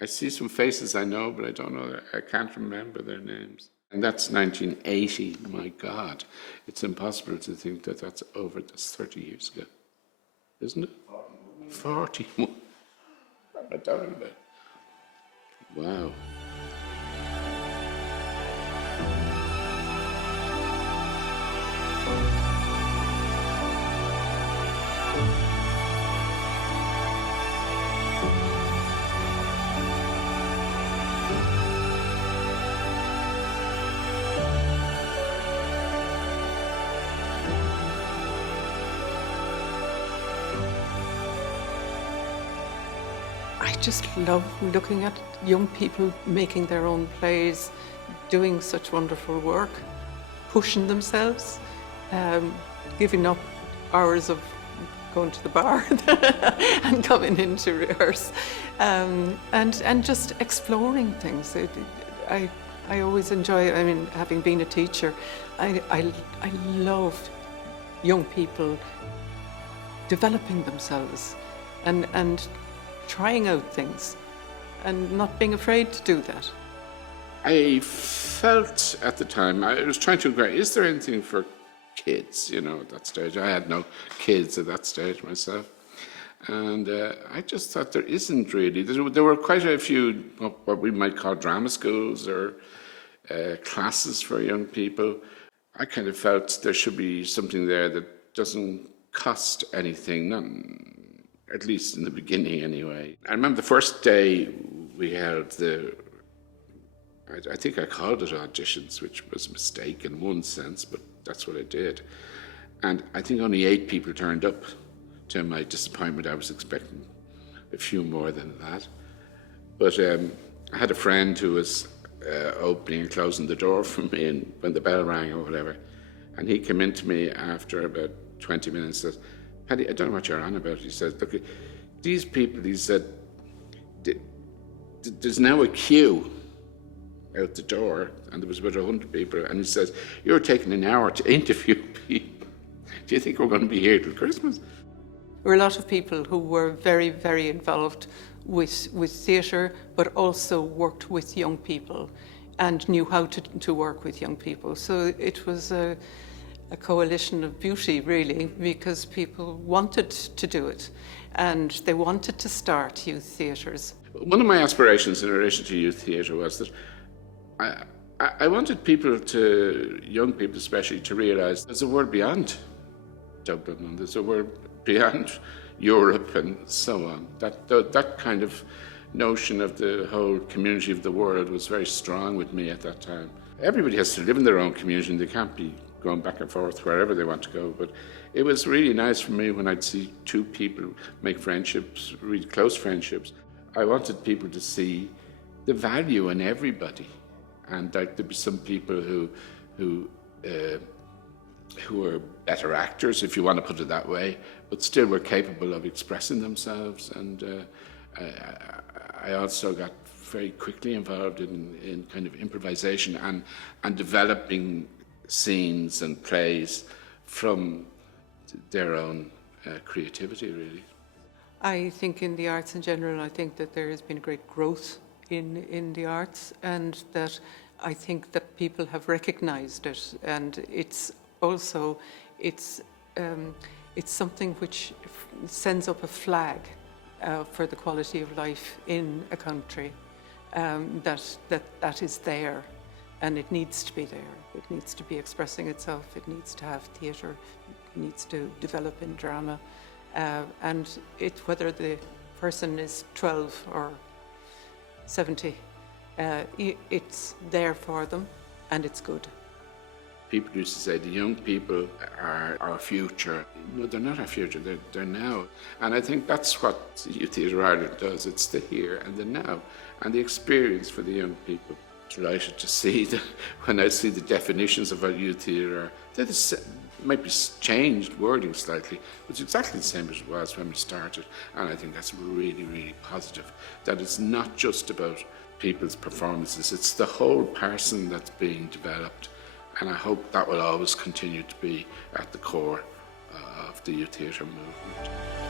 I see some faces I know, but I don't know, I can't remember their names. And that's 1980, my God. It's impossible to think that that's 30 years ago, isn't it? 41. What am I talking about? Wow. I just love looking at young people making their own plays, doing such wonderful work, pushing themselves, giving up hours of going to the bar and coming in to rehearse, and just exploring things. I always enjoy, I mean, having been a teacher, I love young people developing themselves and trying out things and not being afraid to do that. I felt at the time, I was trying to inquire, is there anything for kids, at that stage? I had no kids at that stage myself. And I just thought there isn't really. There were quite a few, what we might call drama schools or classes for young people. I kind of felt there should be something there that doesn't cost anything, at least in the beginning anyway. I remember the first day we held I think I called it auditions, which was a mistake in one sense, but that's what I did. And I think only 8 people turned up. To my disappointment, I was expecting a few more than that. But I had a friend who was opening and closing the door for me when the bell rang or whatever. And he came in to me after about 20 minutes and said, "Paddy, I don't know what you're on about." He said, "Look, these people," he said, "there's now a queue out the door," and there was about 100 people, and he says, "You're taking an hour to interview people. Do you think we're going to be here till Christmas?" There were a lot of people who were very, very involved with theatre, but also worked with young people and knew how to work with young people. So it was a coalition of beauty, really, because people wanted to do it and they wanted to start youth theatres. One of my aspirations in relation to youth theatre was that I wanted young people especially, to realise there's a world beyond Dublin and there's a world beyond Europe and so on. That kind of notion of the whole community of the world was very strong with me at that time. Everybody has to live in their own community and they can't be going back and forth wherever they want to go, but it was really nice for me when I'd see 2 people make friendships, really close friendships. I wanted people to see the value in everybody, and that there'd be some people who were better actors, if you want to put it that way, but still were capable of expressing themselves. And I also got very quickly involved in kind of improvisation and developing scenes and plays from their own creativity, really. I think in the arts in general, I think that there has been a great growth in the arts, and that I think that people have recognised it, and it's also it's something which sends up a flag for the quality of life in a country, that is there, and it needs to be there. It needs to be expressing itself. It needs to have theatre. It needs to develop in drama, and whether the person is 12 or 70, it's there for them, and it's good. People used to say the young people are our future. No, they're not our future, they're now. And I think that's what Youth Theatre Ireland does. It's the here and the now, and the experience for the young people. Delighted to see that when I see the definitions of what youth theatre are, they might be changed wording slightly, but it's exactly the same as it was when we started. And I think that's really, really positive, that it's not just about people's performances, it's the whole person that's being developed. And I hope that will always continue to be at the core of the youth theatre movement.